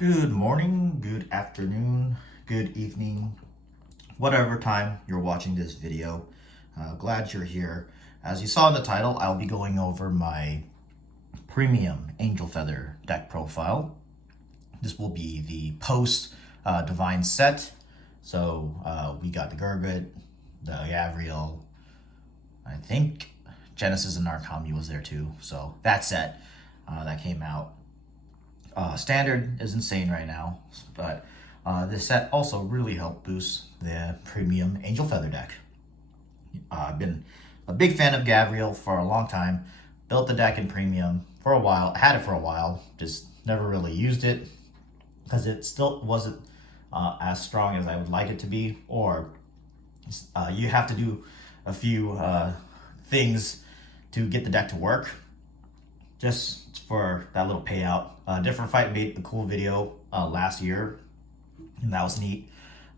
Good morning, good afternoon, good evening, whatever time you're watching this video. Glad you're here. As you saw in the title, I'll be going over my premium Angel Feather deck profile. This will be the post Divine set. So we got the Gurgit, the Gavrail, I think Genesis and Narcomi was there too. So that set that came out. Standard is insane right now, but this set also really helped boost the premium Angel Feather deck. I've been a big fan of Gavrail for a long time, built the deck in premium for a while, had it for a while, just never really used it because it still wasn't as strong as I would like it to be, or you have to do a few things to get the deck to work. Just for that little payout. Different Fight made a cool video last year, and that was neat.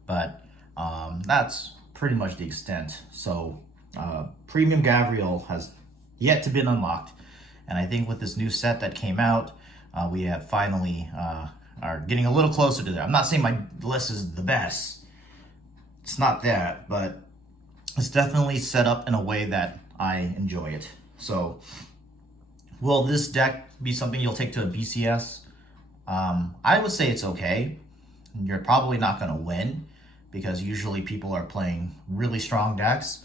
But that's pretty much the extent. So Premium Gavrail has yet to been unlocked. And I think with this new set that came out, we have finally are getting a little closer to that. I'm not saying my list is the best. It's not that, but it's definitely set up in a way that I enjoy it. So will this deck be something you'll take to a BCS? I would say it's okay. You're probably not going to win because usually people are playing really strong decks.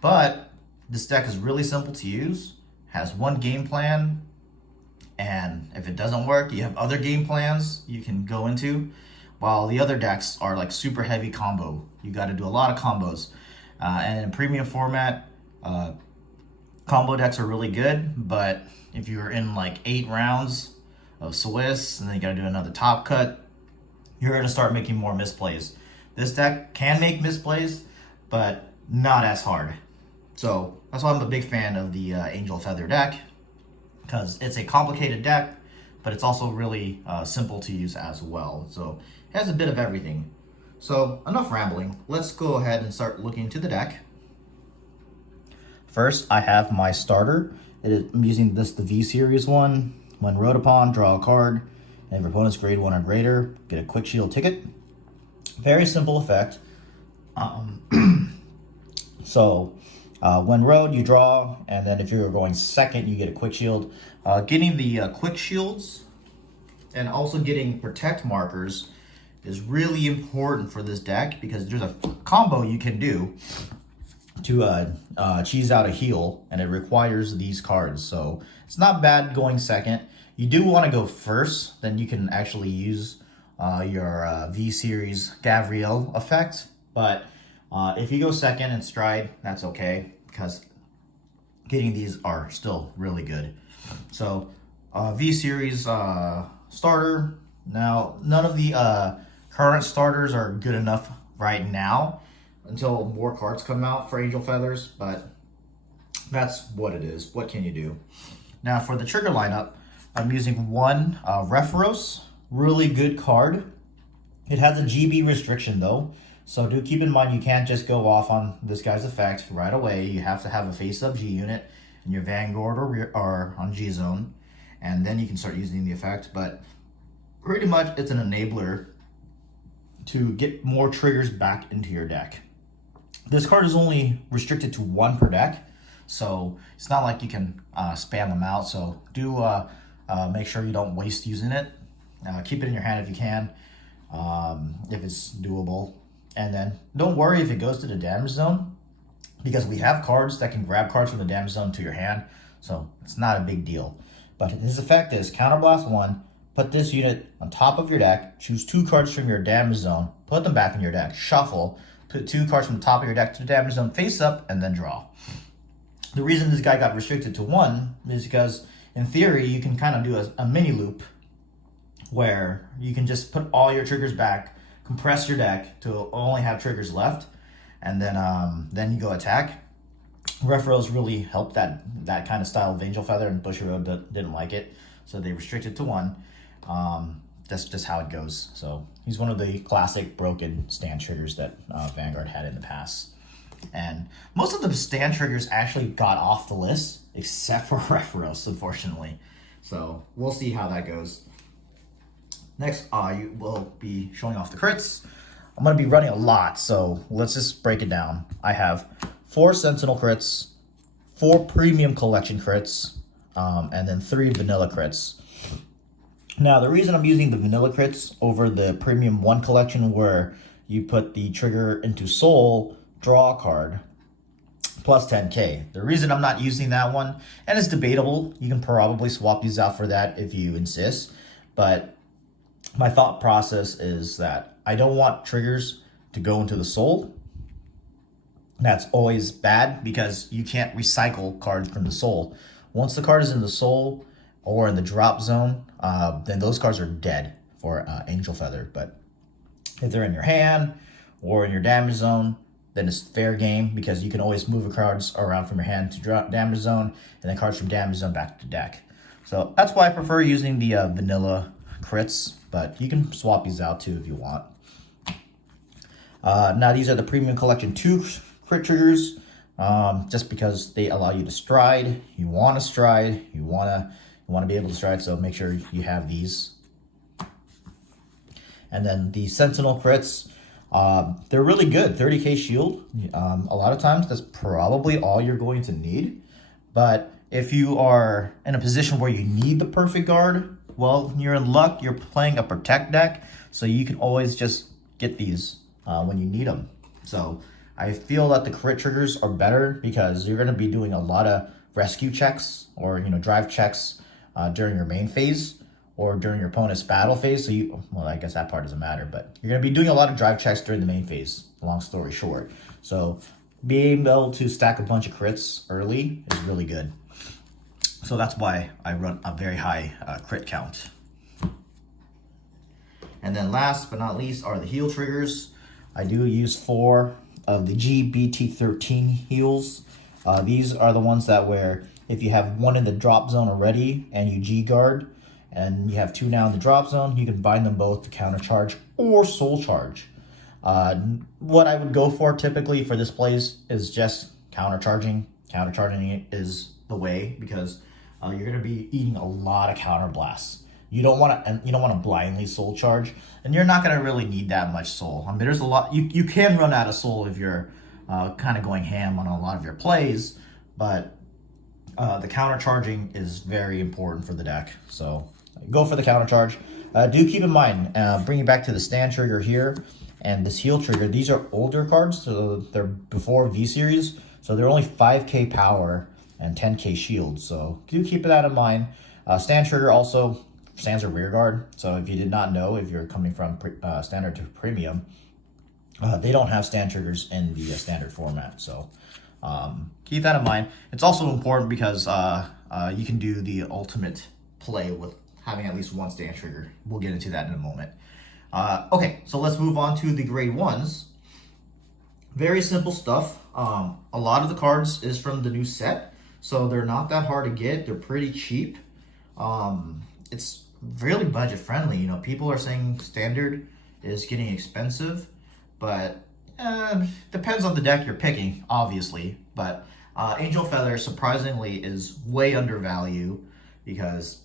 But this deck is really simple to use, has one game plan, and if it doesn't work, you have other game plans you can go into, while the other decks are like super heavy combo. You got to do a lot of combos. And in premium format, combo decks are really good, but if you're in like 8 rounds of Swiss and then you gotta do another top cut, you're gonna start making more misplays. This deck can make misplays, but not as hard. So that's why I'm a big fan of the Angel Feather deck, because it's a complicated deck, but it's also really simple to use as well. So it has a bit of everything. So enough rambling. Let's go ahead and start looking into the deck. First, I have my starter. I'm using the V-Series one. When rode upon, draw a card, and if your opponent's grade 1 or greater, get a quick shield ticket. Very simple effect. When rode, you draw, and then if you're going second, you get a quick shield. Getting the quick shields and also getting protect markers is really important for this deck because there's a combo you can do to cheese out a heal, and it requires these cards. So it's not bad going second. You do want to go first, then you can actually use your V-Series Gavrail effect. But if you go second and stride, that's okay, because getting these are still really good. So V-Series starter. Now, none of the current starters are good enough right now until more cards come out for Angel Feathers, but that's what it is. What can you do? Now for the trigger lineup, I'm using one Raphael, really good card. It has a GB restriction though, so do keep in mind you can't just go off on this guy's effect right away. You have to have a face-up G unit in your Vanguard or on G zone, and then you can start using the effect. But pretty much it's an enabler to get more triggers back into your deck. This card is only restricted to 1 per deck, so it's not like you can spam them out. So do make sure you don't waste using it. Keep it in your hand if you can, if it's doable. And then don't worry if it goes to the damage zone, because we have cards that can grab cards from the damage zone to your hand, so it's not a big deal. But his effect is Counterblast 1, put this unit on top of your deck, choose 2 cards from your damage zone, put them back in your deck, shuffle, put 2 cards from the top of your deck to the damage zone face up, and then draw. The reason this guy got restricted to 1 is because, in theory, you can kind of do a mini loop where you can just put all your triggers back, compress your deck to only have triggers left, and then you go attack. Raphael's really helped that kind of style of Angel Feather, and Bushiroad didn't like it, so they restricted to 1. That's just how it goes. So he's one of the classic broken stand triggers that Vanguard had in the past. And most of the stand triggers actually got off the list, except for Raphael, unfortunately. So we'll see how that goes. Next, I will be showing off the crits. I'm going to be running a lot, so let's just break it down. I have 4 Sentinel crits, 4 Premium Collection crits, and then 3 Vanilla crits. Now, the reason I'm using the Vanilla crits over the Premium 1 collection where you put the trigger into Soul, draw a card, plus 10k. The reason I'm not using that one, and it's debatable, you can probably swap these out for that if you insist, but my thought process is that I don't want triggers to go into the Soul. That's always bad because you can't recycle cards from the Soul. Once the card is in the Soul or in the drop zone, then those cards are dead for Angel Feather. But if they're in your hand or in your damage zone, then it's fair game because you can always move the cards around from your hand to drop damage zone and then cards from damage zone back to deck. So that's why I prefer using the vanilla crits, but you can swap these out too if you want. Now these are the Premium Collection 2 crit triggers, just because they allow you to stride. You want to stride, you want to be able to stride, so make sure you have these. And then the Sentinel crits, they're really good. 30k shield, a lot of times that's probably all you're going to need. But if you are in a position where you need the perfect guard, well, you're in luck. You're playing a protect deck, so you can always just get these when you need them. So I feel that the crit triggers are better because you're going to be doing a lot of rescue checks or drive checks during your main phase or during your opponent's battle phase. So well, I guess that part doesn't matter, but you're going to be doing a lot of drive checks during the main phase, long story short. So being able to stack a bunch of crits early is really good. So that's why I run a very high crit count. And then last but not least are the heal triggers. I do use 4 of the GBT13 heals. These are the ones that where if you have 1 in the drop zone already and you G-guard, and you have 2 now in the drop zone, you can bind them both to counter charge or soul charge. What I would go for typically for this plays is just counter charging. Counter charging is the way because you're going to be eating a lot of counter blasts. You don't want to blindly soul charge, and you're not going to really need that much soul. I mean, there's a lot you can run out of soul if you're kind of going ham on a lot of your plays, but the counter charging is very important for the deck. So go for the counter charge. Do keep in mind, bringing back to the stand trigger here and this heal trigger, these are older cards, so they're before V series, so they're only 5k power and 10k shield, so do keep that in mind. Stand trigger also stands a rear guard, so if you did not know, if you're coming from standard to premium, they don't have stand triggers in the standard format, so keep that in mind. It's also important because you can do the ultimate play with having at least 1 stand trigger. We'll get into that in a moment. Okay, so let's move on to the grade 1s. Very simple stuff. A lot of the cards is from the new set, so they're not that hard to get. They're pretty cheap. It's really budget friendly. People are saying standard is getting expensive, but depends on the deck you're picking, obviously. But Angel Feather surprisingly is way undervalued because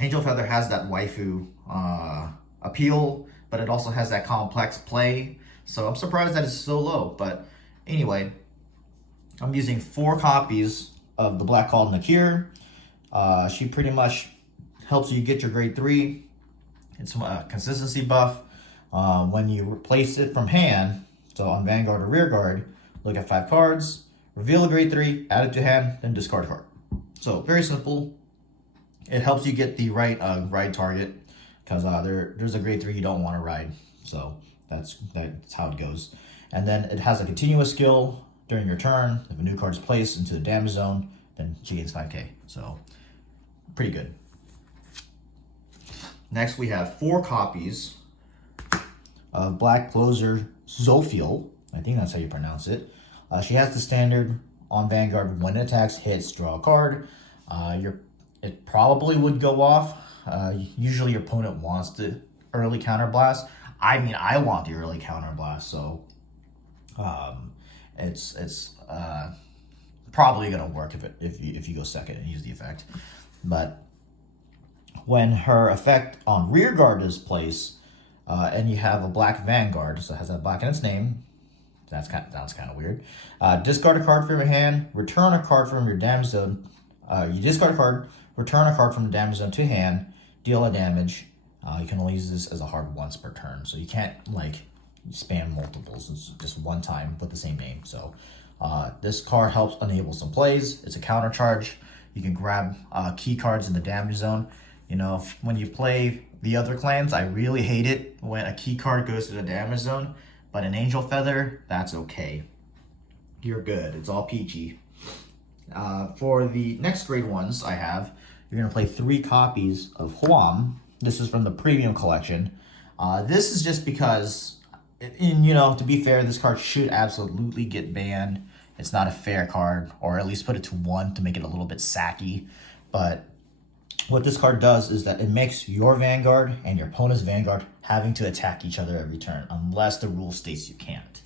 Angel Feather has that waifu appeal, but it also has that complex play. So I'm surprised that it's so low. But anyway, I'm using 4 copies of the Black Called Nakir. She pretty much helps you get your grade 3. It's a consistency buff. When you replace it from hand, so on Vanguard or Rear Guard, look at 5 cards, reveal a grade 3, add it to hand, then discard a card. So very simple. It helps you get the right ride target because there's a grade 3 you don't want to ride. So that's how it goes. And then it has a continuous skill during your turn. If a new card is placed into the damage zone, then she gains 5k. So pretty good. Next, we have 4 copies of Black Closer Zophiel. I think that's how you pronounce it. She has the standard on Vanguard. When it attacks, hits, draw a card. It probably would go off. Usually your opponent wants the early counter blast. I mean, I want the early counter blast, so it's probably gonna work if you go second and use the effect. But when her effect on rear guard is placed, and you have a black vanguard, so it has that black in its name. Sounds kind of weird. Discard a card from your hand, return a card from your damage zone. You discard a card, return a card from the damage zone to hand, deal a damage. You can only use this as a hard once per turn, so you can't like spam multiples. It's just one time with the same name. So this card helps enable some plays. It's a counter charge. You can grab key cards in the damage zone. You know, when you play the other clans, I really hate it when a key card goes to the damage zone, but an Angel Feather, that's okay. You're good. It's all peachy. For the next grade ones I have, you're going to play 3 copies of Huam. This is from the premium collection. This is just because, you know, to be fair, this card should absolutely get banned. It's not a fair card, or at least put it to 1 to make it a little bit sacky. But what this card does is that it makes your Vanguard and your opponent's Vanguard having to attack each other every turn, unless the rule states you can't.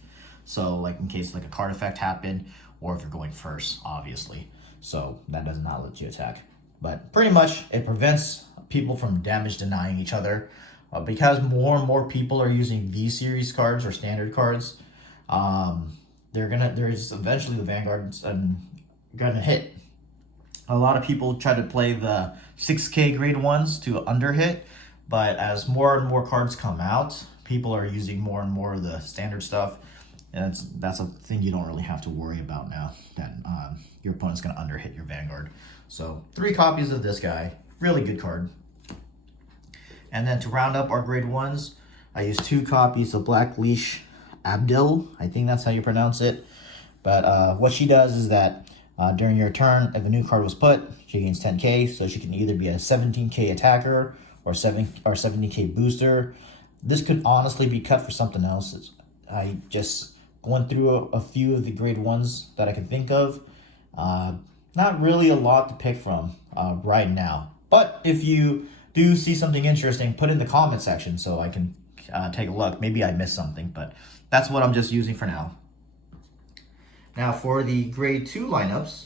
So, like in case like a card effect happened, or if you're going first, obviously. So that does not let you attack. But pretty much it prevents people from damage denying each other. Because more and more people are using V-Series cards or standard cards, there's eventually the Vanguard's gonna hit. A lot of people try to play the 6K grade ones to under hit, but as more and more cards come out, people are using more and more of the standard stuff, and that's a thing you don't really have to worry about now, that your opponent's gonna under hit your Vanguard. So 3 copies of this guy, really good card. And then to round up our grade ones, I use 2 copies of Black Leash Abdil. I think that's how you pronounce it. But what she does is that during your turn, if a new card was put, she gains 10k, so she can either be a 17k attacker or 70k booster. This could honestly be cut for something else. I just going through a few of the grade ones that I can think of. Not really a lot to pick from right now. But if you do see something interesting, put it in the comment section so I can take a look. Maybe I missed something, but that's what I'm just using for now. Now for the grade 2 lineups,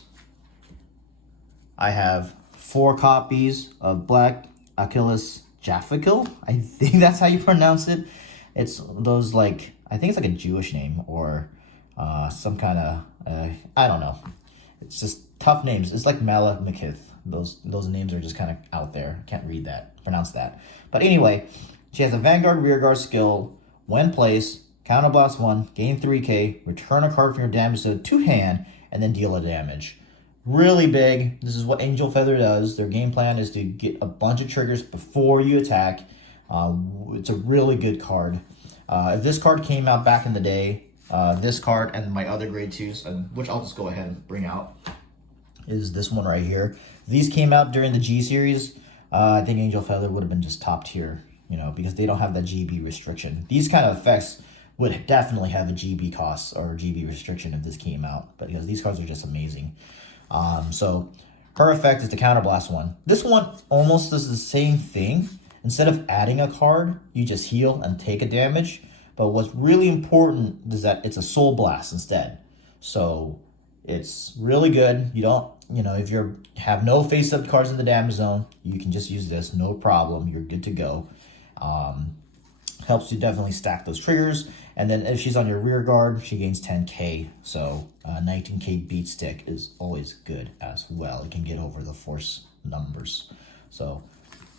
I have 4 copies of Black Achilles Jaffikil. I think that's how you pronounce it. It's those like, I think it's like a Jewish name or some kind of, I don't know. It's just tough names. It's like Mala Makith. Those names are just kind of out there. Can't pronounce that. But anyway, she has a Vanguard Rearguard skill. When placed, counterblast 1, gain 3k, return a card from your damage zone to hand, and then deal a damage. Really big. This is what Angel Feather does. Their game plan is to get a bunch of triggers before you attack. It's a really good card. If this card came out back in the day, this card and my other grade 2s, which I'll just go ahead and bring out, is this one right here. If these came out during the G series, I think Angel Feather would have been just top tier, you know, because they don't have that GB restriction. These kind of effects would definitely have a GB cost or a GB restriction if this came out, but because these cards are just amazing. So her effect is the counterblast 1. This one almost does the same thing. Instead of adding a card, you just heal and take a damage. But what's really important is that it's a soul blast instead. So it's really good. You don't, you know, if you have no face-up cards in the damage zone, you can just use this, no problem. You're good to go. Helps you definitely stack those triggers. And then if she's on your rear guard, she gains 10k. So 19k beat stick is always good as well. It can get over the force numbers. So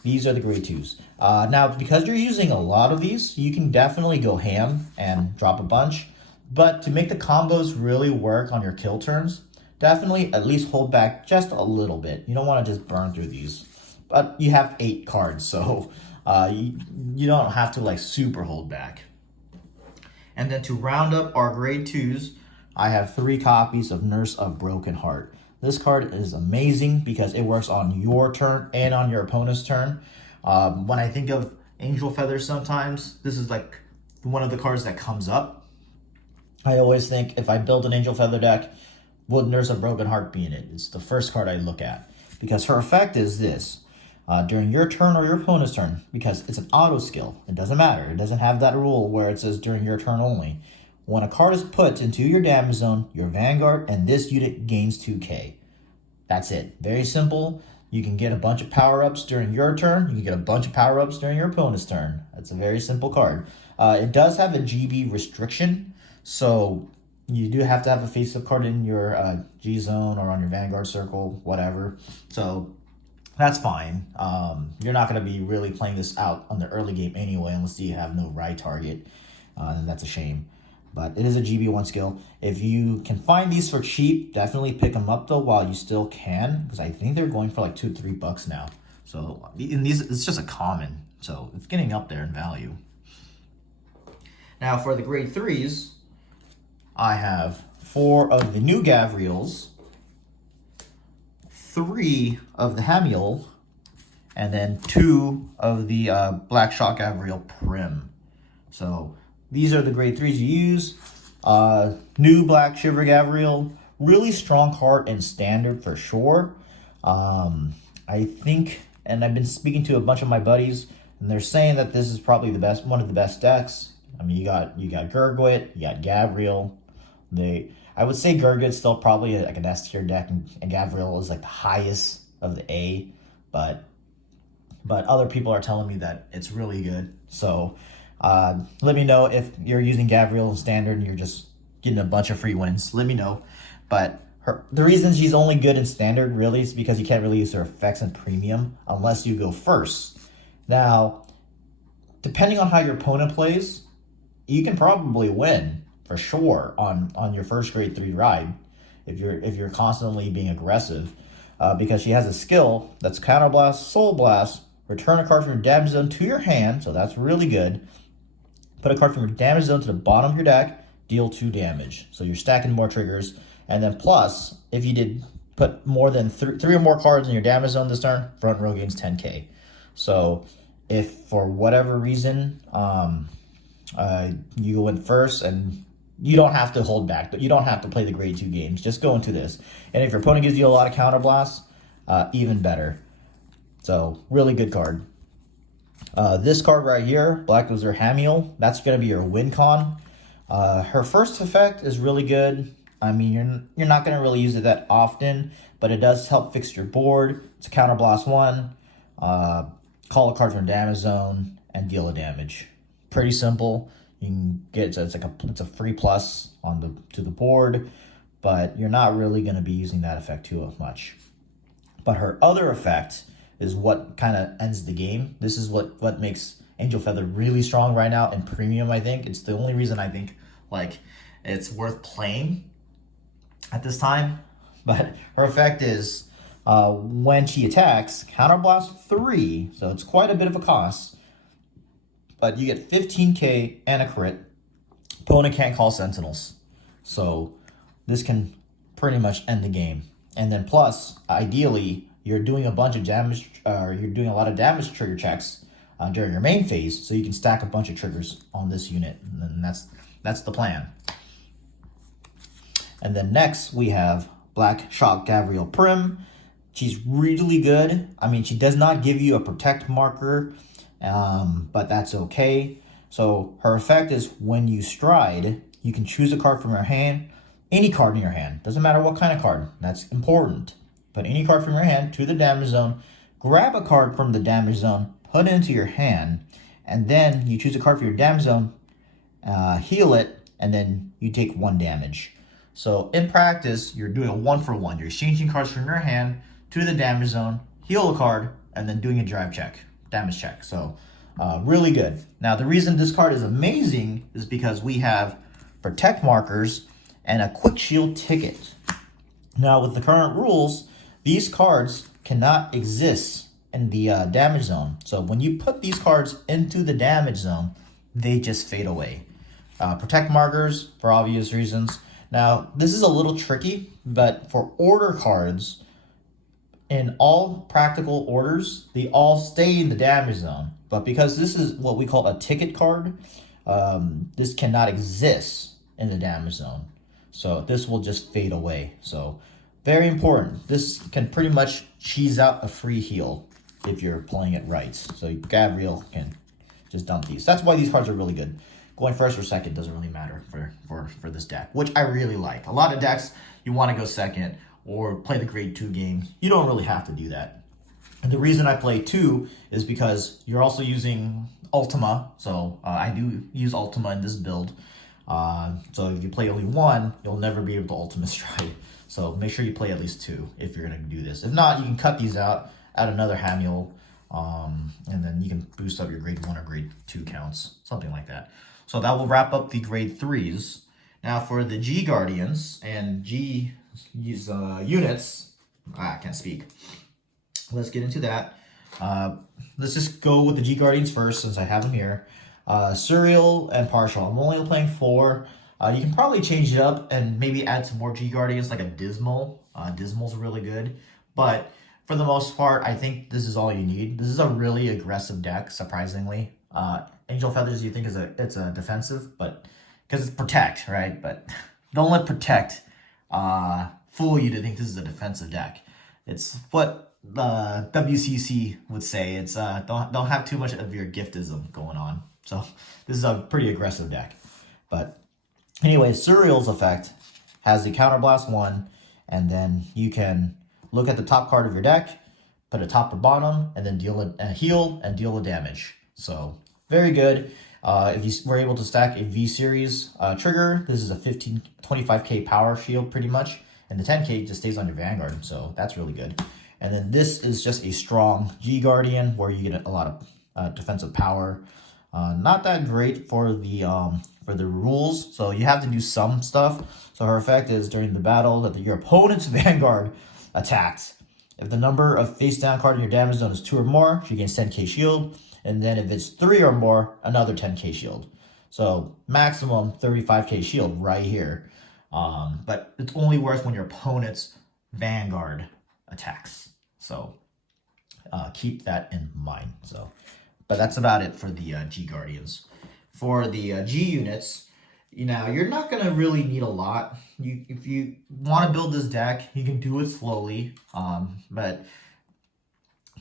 these are the grade 2s. Now, because you're using a lot of these, you can definitely go ham and drop a bunch. But to make the combos really work on your kill turns, definitely at least hold back just a little bit. You don't want to just burn through these. But you have 8 cards, so you don't have to like super hold back. And then to round up our grade 2s, I have 3 copies of Nurse of Broken Heart. This card is amazing because it works on your turn and on your opponent's turn. When I think of Angel Feather sometimes, this is like one of the cards that comes up. I always think if I build an Angel Feather deck, would Nurse of Broken Heart be in it? It's the first card I look at. Because her effect is this. During your turn or your opponent's turn, because it's an auto skill. It doesn't matter. It doesn't have that rule where it says during your turn only. When a card is put into your damage zone, your Vanguard and this unit gains 2k. That's it. Very simple. You can get a bunch of power-ups during your turn. You can get a bunch of power-ups during your opponent's turn. It's a very simple card. It does have a GB restriction, so you do have to have a face-up card in your G-zone or on your Vanguard circle, whatever. So that's fine. You're not going to be really playing this out on the early game anyway, unless you have no ride target, and that's a shame. But it is a GB1 skill. If you can find these for cheap, definitely pick them up though while you still can, because I think they're going for like $2-3 now. So in these, it's just a common, so it's getting up there in value. Now for the grade 3s, I have 4 of the new Gavrails, 3 of the Hamiel, and then 2 of the Black Shock Gavrail Prim. So these are the grade 3s you use. New Black Shiver Gavrail, really strong card in Standard for sure. I think, and I've been speaking to a bunch of my buddies, and they're saying that this is probably the best, one of the best decks. I mean, you got Gurgwit, you got Gavrail. I would say Gurgwit's still probably like an S tier deck, and Gavrail is like the highest of the A, but other people are telling me that it's really good. So let me know if you're using Gavrail in Standard and you're just getting a bunch of free wins. Let me know. But the reason she's only good in Standard really is because you can't really use her effects in Premium unless you go first. Now, depending on how your opponent plays, you can probably win for sure on your first grade 3 ride if you're constantly being aggressive, because she has a skill that's Counterblast, Soul Blast, return a card from your damage zone to your hand, so that's really good. Put a card from your damage zone to the bottom of your deck, deal 2 damage. So you're stacking more triggers, and then plus, if you did put more than 3 or more cards in your damage zone this turn, front row gains 10k. So if for whatever reason you went first, and you don't have to hold back, but you don't have to play the grade 2 games. Just go into this. And if your opponent gives you a lot of counterblasts, even better. So, really good card. This card right here, Black Wizard Hamiel, that's going to be your win con. Her first effect is really good. I mean, you're not going to really use it that often, but it does help fix your board. It's a counterblast 1. Call a card from damage zone and deal a damage. Pretty simple. You can get it's a free plus to the board, but you're not really going to be using that effect too much. But her other effect is what kind of ends the game. This is what makes Angel Feather really strong right now in Premium, I think. It's the only reason I think like it's worth playing at this time. But her effect is when she attacks, Counterblast 3, so it's quite a bit of a cost. But you get 15k and a crit. Opponent can't call Sentinels. So this can pretty much end the game. And then plus, ideally, you're doing a bunch of damage, you're doing a lot of damage trigger checks during your main phase, so you can stack a bunch of triggers on this unit. And then that's the plan. And then next, we have Black Shock Gavrail Prim. She's really good. I mean, she does not give you a protect marker, but that's okay. So her effect is when you stride, you can choose a card from your hand, any card in your hand. Doesn't matter what kind of card. That's important. Put any card from your hand to the damage zone, grab a card from the damage zone, put it into your hand, and then you choose a card for your damage zone, heal it, and then you take 1 damage. So in practice, you're doing a 1-for-1. You're exchanging cards from your hand to the damage zone, heal a card, and then doing a drive check, damage check. So really good. Now the reason this card is amazing is because we have protect markers and a quick shield ticket. Now with the current rules, these cards cannot exist in the damage zone. So when you put these cards into the damage zone, they just fade away. Protect markers for obvious reasons. Now this is a little tricky, but for order cards, in all practical orders, they all stay in the damage zone. But because this is what we call a ticket card, this cannot exist in the damage zone. So this will just fade away. So very important. This can pretty much cheese out a free heal if you're playing it right. So Gavrail can just dump these. That's why these cards are really good. Going first or second doesn't really matter for this deck, which I really like. A lot of decks, you want to go second or play the grade 2 games. You don't really have to do that. And the reason I play 2 is because you're also using Ultima. So I do use Ultima in this build. So if you play only 1, you'll never be able to Ultimate Stride. So make sure you play at least 2 if you're going to do this. If not, you can cut these out, add another Hamiel, and then you can boost up your grade 1 or grade 2 counts, something like that. So that will wrap up the grade 3s. Now for the G Guardians and G units, I can't speak. Let's get into that. Let's just go with the G Guardians first since I have them here. Serial and Partial. I'm only playing 4. You can probably change it up and maybe add some more G Guardians like a Dismal. Dismal's really good. But for the most part, I think this is all you need. This is a really aggressive deck, surprisingly. Angel Feathers you think it's a defensive, but because it's Protect, right? But don't let Protect fool you to think this is a defensive deck. It's what the WCC would say. It's don't have too much of your giftism going on. So this is a pretty aggressive deck. But anyway, Serial's effect has the Counterblast 1, and then you can look at the top card of your deck, put it top to bottom, and then deal a heal and deal a damage. So very good. If you were able to stack a V-Series trigger, this is a 25k power shield pretty much, and the 10k just stays on your Vanguard, so that's really good. And then this is just a strong G Guardian where you get a lot of defensive power. Not that great for the rules, so you have to do some stuff. So her effect is during the battle that your opponent's Vanguard attacks. If the number of face down card in your damage zone is 2 or more, she gains 10k shield. And then if it's 3 or more, another 10k shield. So maximum 35k shield right here. But it's only worth when your opponent's Vanguard attacks. So keep that in mind. But that's about it for the G Guardians. For the G units, you're not going to really need a lot. If you want to build this deck, you can do it slowly. But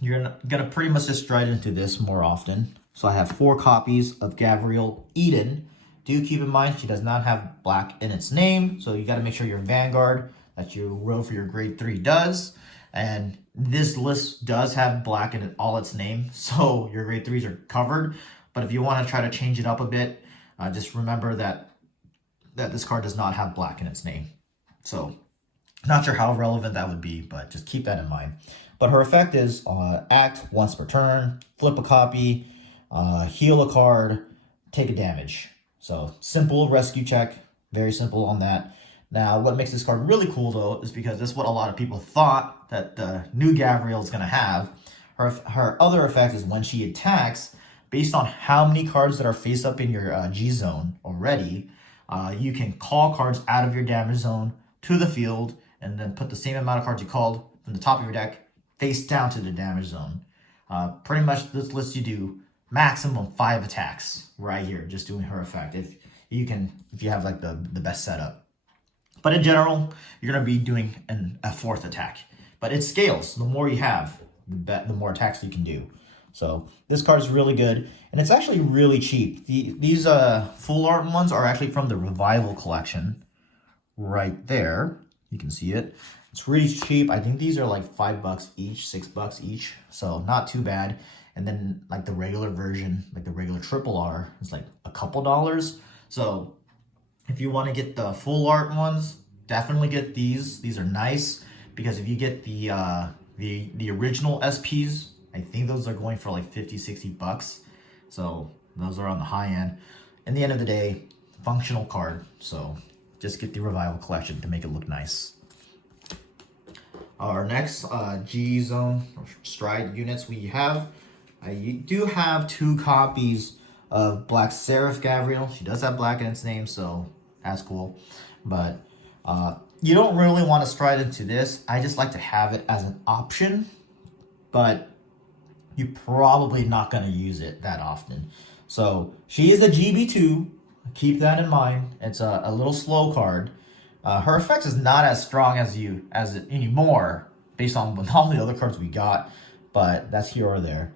you're going to pretty much just stride into this more often. So I have 4 copies of Gavrail Eden. Do keep in mind, she does not have black in its name. So you got to make sure your Vanguard that you roll for your grade 3 does. And this list does have black in all its name. So your grade 3s are covered. But if you want to try to change it up a bit, just remember that this card does not have black in its name. So not sure how relevant that would be, but just keep that in mind. But her effect is act once per turn, flip a copy, heal a card, take a damage. So simple rescue check, very simple on that. Now, what makes this card really cool, though, is because this is what a lot of people thought that the new Gavrail is going to have. Her other effect is when she attacks, based on how many cards that are face up in your G zone already, you can call cards out of your damage zone to the field and then put the same amount of cards you called from the top of your deck face down to the damage zone. Pretty much this lets you do maximum 5 attacks right here, just doing her effect. If you have like the best setup. But in general, you're going to be doing a 4th attack. But it scales. The more you have, the more attacks you can do. So this card is really good. And it's actually really cheap. These full art ones are actually from the Revival collection. Right there. You can see it. It's really cheap. I think these are like $5 each, $6 each. So not too bad. And then like the regular version, like the regular triple R, is like a couple dollars. So if you want to get the full art ones, definitely get these. These are nice because if you get the original SPs, I think those are going for like $50-$60. So those are on the high end. In the end of the day, functional card. So just get the Revival collection to make it look nice. Our next G Zone Stride units we have. You do have 2 copies of Black Serif Gavrail. She does have black in its name, so that's cool. But you don't really want to stride into this. I just like to have it as an option, but you're probably not going to use it that often. So she is a GB2. Keep that in mind. It's a little slow card. Her effect is not as strong as it anymore, based on all the other cards we got, but that's here or there.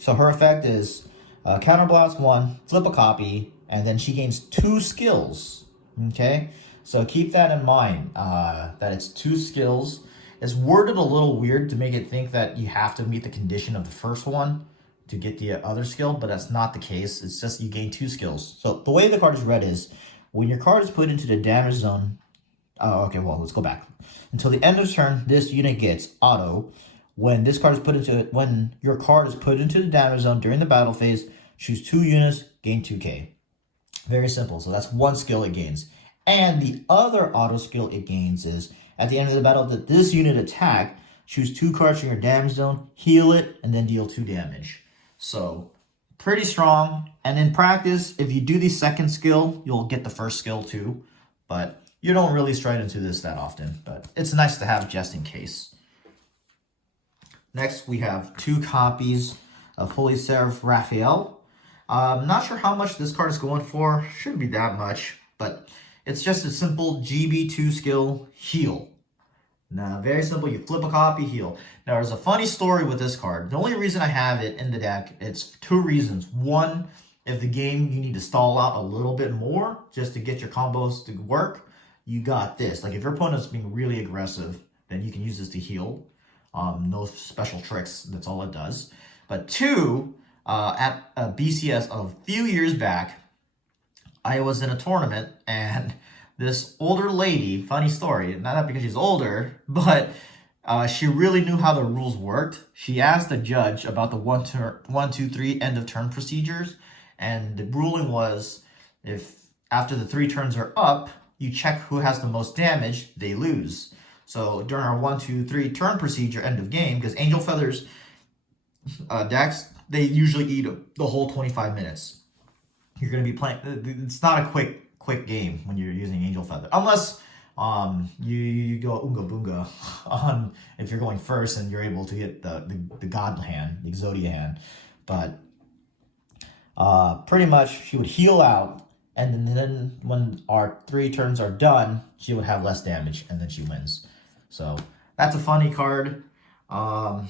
So her effect is Counterblast 1, flip a copy, and then she gains 2 skills. Okay, so keep that in mind, that it's 2 skills, It's worded a little weird to make it think that you have to meet the condition of the first one to get the other skill, but that's not the case. It's just you gain 2 skills. So the way the card is read is, when your card is put into the damage zone, okay, well, let's go back. Until the end of turn, this unit gets auto. When your card is put into the damage zone during the battle phase, choose 2 units, gain 2k. Very simple. So that's 1 skill it gains. And the other auto skill it gains is, at the end of the battle that this unit attack, choose 2 cards from your damage zone, heal it, and then deal 2 damage. So pretty strong. And in practice, if you do the second skill, you'll get the first skill too. But you don't really stride into this that often. But it's nice to have just in case. Next, we have 2 copies of Holy Serif Raphael. I'm not sure how much this card is going for. Shouldn't be that much, but it's just a simple GB2 skill, heal. Now, very simple. You flip a copy, heal. Now, there's a funny story with this card. The only reason I have it in the deck, it's 2 reasons. One, if the game you need to stall out a little bit more just to get your combos to work, you got this. Like if your opponent's being really aggressive, then you can use this to heal. No special tricks. That's all it does. But 2, at a BCS a few years back, I was in a tournament and this older lady, funny story, not because she's older, but she really knew how the rules worked. She asked the judge about the 1, 2, 3 end of turn procedures, and the ruling was if after the 3 turns are up, you check who has the most damage, they lose. So during our 1, 2, 3 turn procedure end of game, because Angel Feathers decks, they usually eat the whole 25 minutes. You're going to be playing, it's not a quick game when you're using Angel Feather, unless you go Unga Boonga on if you're going first and you're able to get the God hand, the Exodia hand. But pretty much she would heal out, and then when our 3 turns are done, she would have less damage, and then she wins. So that's a funny card. That's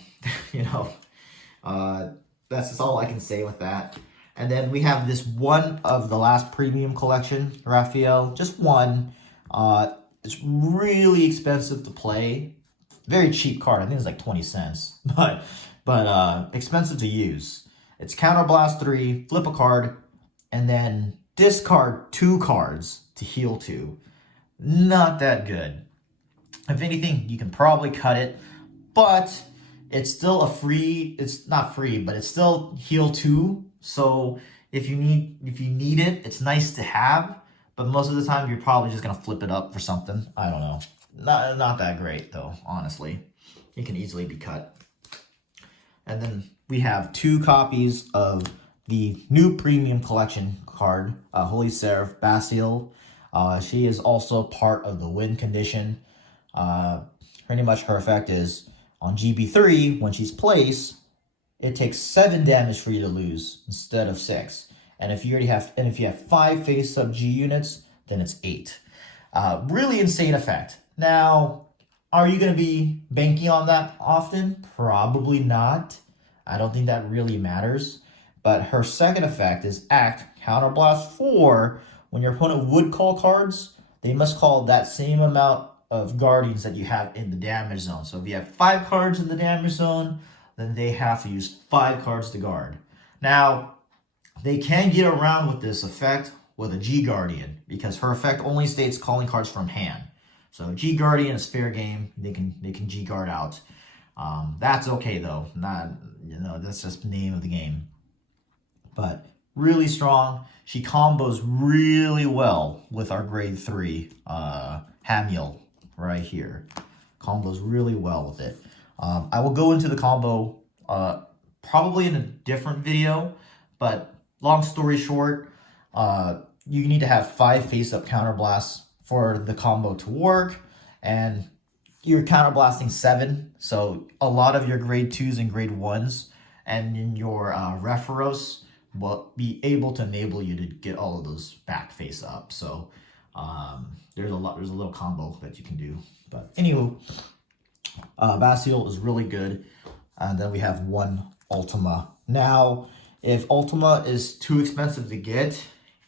just all I can say with that. And then we have this one of the last premium collection, Raphael. Just one. It's really expensive to play. Very cheap card. I think it's like 20 cents. But expensive to use. It's Counterblast 3, flip a card, and then discard 2 cards to heal 2. Not that good. If anything, you can probably cut it. But it's still it's not free, but it's still heal 2. So if you need it, it's nice to have, but most of the time you're probably just gonna flip it up for something. I don't know. Not that great though, honestly. It can easily be cut. And then we have 2 copies of the new premium collection card, Holy Serif Bastille. She is also part of the win condition. Pretty much her effect is on GB3 when she's placed, it takes 7 damage for you to lose instead of 6. And if you have 5 face-up G units, then it's 8. Really insane effect. Now, are you going to be banking on that often? Probably not. I don't think that really matters. But her second effect is Act Counterblast 4. When your opponent would call cards, they must call that same amount of Guardians that you have in the damage zone. So if you have 5 cards in the damage zone, then they have to use 5 cards to guard. Now, they can get around with this effect with a G Guardian, because her effect only states calling cards from hand. So G Guardian is fair game. They can G guard out. That's okay though. That's just the name of the game. But really strong. She combos really well with our grade 3 Hamiel right here. Combos really well with it. I will go into the combo probably in a different video, but long story short, you need to have 5 face-up counterblasts for the combo to work, and you're counterblasting 7, so a lot of your grade 2s and grade 1s and in your Repharos will be able to enable you to get all of those back face up. So there's a little combo that you can do. But anywho, Bastille is really good. And then we have 1 Ultima. Now, if Ultima is too expensive to get,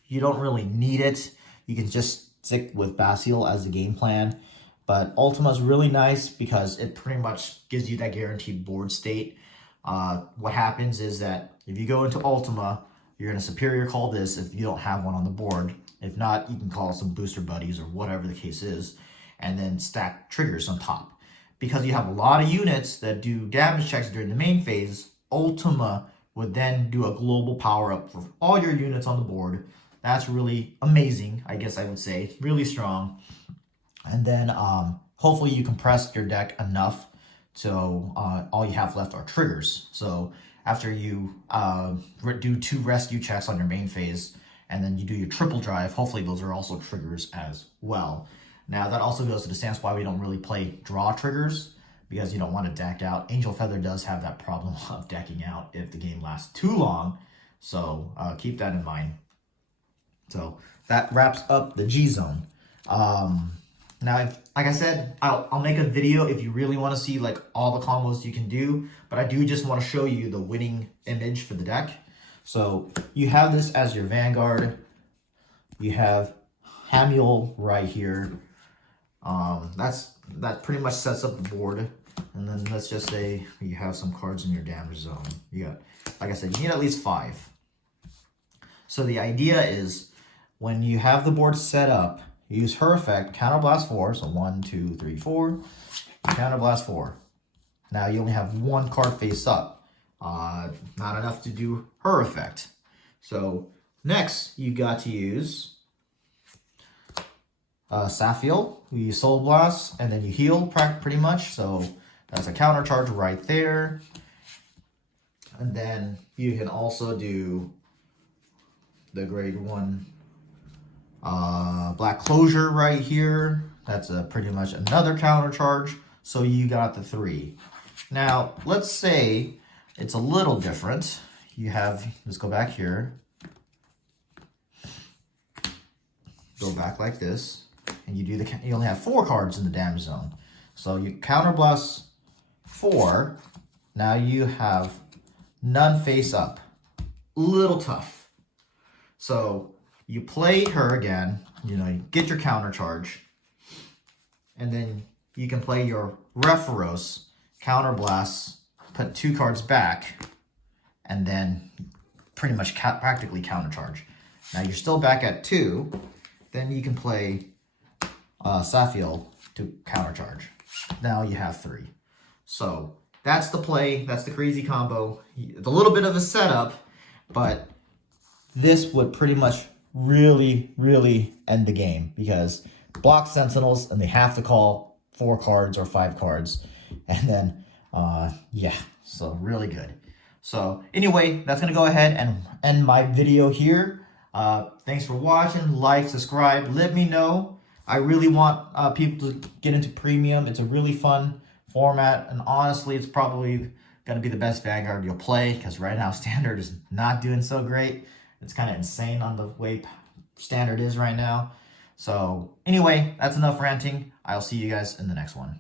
you don't really need it. You can just stick with Bastille as the game plan. But Ultima is really nice because it pretty much gives you that guaranteed board state. What happens is that if you go into Ultima, you're going to superior call this if you don't have one on the board. If not, you can call some booster buddies or whatever the case is, and then stack triggers on top. Because you have a lot of units that do damage checks during the main phase, Ultima would then do a global power up for all your units on the board. That's really amazing, I guess I would say. Really strong. And then hopefully you compress your deck enough so all you have left are triggers. So after you do 2 rescue checks on your main phase, and then you do your triple drive, hopefully those are also triggers as well. Now that also goes to the stance why we don't really play draw triggers, because you don't want to deck out. Angel Feather does have that problem of decking out if the game lasts too long. So keep that in mind. So that wraps up the G zone. Now, like I said, I'll make a video if you really want to see like all the combos you can do, but I do just want to show you the winning image for the deck. So you have this as your Vanguard. You have Hamiel right here. That pretty much sets up the board. And then let's just say you have some cards in your damage zone. You got, like I said, you need at least 5. So the idea is when you have the board set up, use her effect, Counterblast 4. So 1, 2, 3, 4. Counterblast 4. Now you only have 1 card face up. Not enough to do her effect. So next you got to use Raphael. You use Soul Blast and then you heal pretty much. So that's a counter charge right there. And then you can also do the grade 1 Black Closure right here. That's pretty much another counter charge. So you got the 3. Now, let's say it's a little different. You have, let's go back here. Go back like this. And you do you only have 4 cards in the damage zone. So you counterblast 4. Now you have none face up. Little tough. So you play her again, you get your counter charge, and then you can play your Repharos, counterblast, put 2 cards back, and then pretty much practically counter charge. Now you're still back at 2, then you can play Raphael to counter charge. Now you have 3. So that's the play, that's the crazy combo. It's a little bit of a setup, but this would pretty much really end the game because block Sentinels and they have to call 4 cards or 5 cards. And then, yeah, so really good. So anyway, that's going to go ahead and end my video here. Thanks for watching. Like, subscribe. Let me know. I really want people to get into Premium. It's a really fun format. And honestly, it's probably going to be the best Vanguard you'll play because right now Standard is not doing so great. It's kind of insane on the way Standard is right now. So anyway, that's enough ranting. I'll see you guys in the next one.